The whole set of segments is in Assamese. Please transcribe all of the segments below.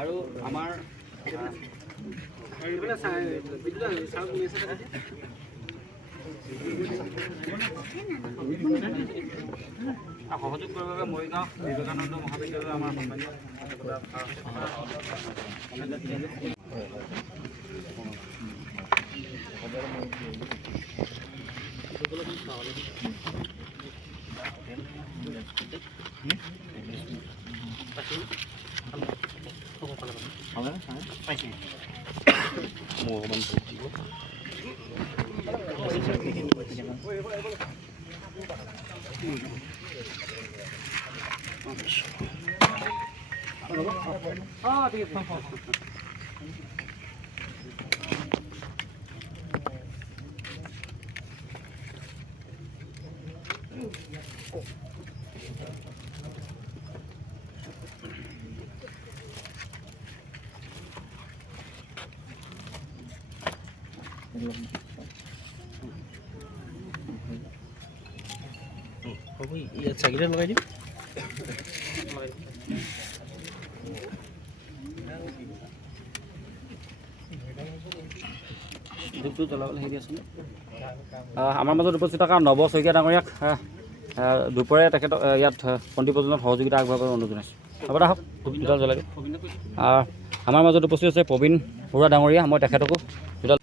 আৰু আমাৰ সহযোগ কৰাৰ বাবে মৰিগাঁও বিবেকানন্দ মহাবিদ্যালয় আমাৰ সন্মানীয় ইয়াত চাকিটা লগাই দিম। আমাৰ মাজত উপস্থিত থকা নৱ শইকীয়া ডাঙৰীয়াক দুপৰীয়া তেখেতক ইয়াত পন্থী প্ৰজননত সহযোগিতা আগবঢ়াবলৈ অনুৰোধ জনাইছোঁ। হ'ব দে, দুডাল জ্বলাই দিম। আমাৰ মাজত উপস্থিত আছে প্ৰবীণ বৰুৱা ডাঙৰীয়া, মই তেখেতকো দুডাল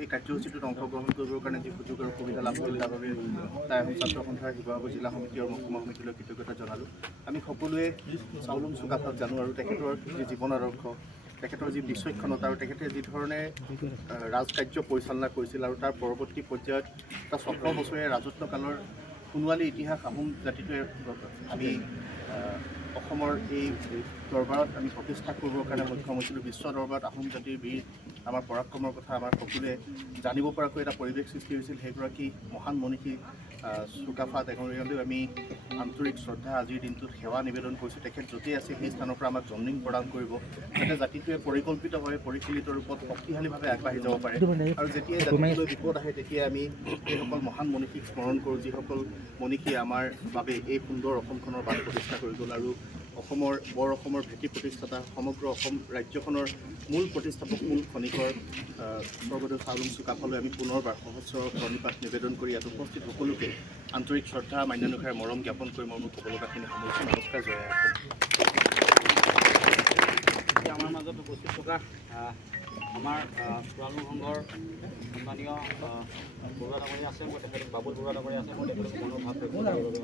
এই কাৰ্যসূচীটোত অংশগ্ৰহণ কৰিবৰ কাৰণে যি সুযোগ আৰু সুবিধা লাভ কৰিলে তাৰ বাবে তাই ছাত্ৰ সন্থাৰ শিৱসাগৰ জিলা সমিতি আৰু মহকুমা সমিতিলৈ কৃতজ্ঞতা জনালোঁ। আমি সকলোৱে চাউলুং চুকাফাক জানো আৰু তেখেতৰ যি জীৱন আদৰ্শ, তেখেতৰ যি বিচক্ষণতা আৰু তেখেতে যি ধৰণে ৰাজকাৰ্য পৰিচালনা কৰিছিল আৰু তাৰ পৰৱৰ্তী পৰ্যায়ত এটা ১৭ বছৰীয়া ৰাজত্বকালৰ সোণোৱালী ইতিহাস আহোম জাতিটোৱে আমি অসমৰ এই দৰবাৰত আমি প্ৰতিষ্ঠা কৰিবৰ কাৰণে সক্ষম হৈছিলোঁ। বিশ্ব দৰবাৰত আহোম জাতিৰ বীৰ আমাৰ পৰাক্ৰমৰ কথা আমাৰ সকলোৱে জানিব পৰাকৈ এটা পৰিৱেশ সৃষ্টি হৈছিল। সেইগৰাকী মহান মনীষী চুকাফা ডাঙৰীয়ালৈ আমি আন্তৰিক শ্ৰদ্ধা আজিৰ দিনটোত সেৱা নিবেদন কৰিছোঁ। তেখেত য'তেই আছে সেই স্থানৰ পৰা আমাক জন্মিং প্ৰদান কৰিব, যাতে জাতিটোৱে পৰিকল্পিতভাৱে পৰিশীলিত ৰূপত শক্তিশালীভাৱে আগবাঢ়ি যাব পাৰে। আৰু যেতিয়াই জাতিটোলৈ বিপদ আহে তেতিয়াই আমি এইসকল মহান মনীষীক স্মৰণ কৰোঁ, যিসকল মনীষীয়ে আমাৰ বাবে এই সুন্দৰ অসমখনৰ বাট প্ৰতিষ্ঠা কৰি গ'ল আৰু বৰ অসমৰ ভেটি প্ৰতিষ্ঠাতা, সমগ্ৰ অসম ৰাজ্যখনৰ মূল প্ৰতিষ্ঠাপক, মূল খনিকৰ স্বৰ্গদেউ চাউলুং চুকাফালৈ আমি পুনৰবাৰ সহস্ৰ প্ৰণিপাত নিবেদন কৰি ইয়াত উপস্থিত সকলোকে আন্তৰিক শ্ৰদ্ধা মান্যানুসাৰে মৰম জ্ঞাপন কৰি মই মোৰ ক'বলগাখিনি সামৰিছোঁ। নমস্কাৰ, জয় আই অসম। আমাৰ মাজত উপস্থিত থকা আমাৰ চোৰালুং সংঘৰ সন্মানীয় বৰুৱা ডাঙৰীয়া আছে, মই তেখেতক বাবুল বৰুৱা ডাঙৰীয়া আছে, মই তেখেতক মনৰ ভাৱ ব্যক্ত কৰিবৰ বাবে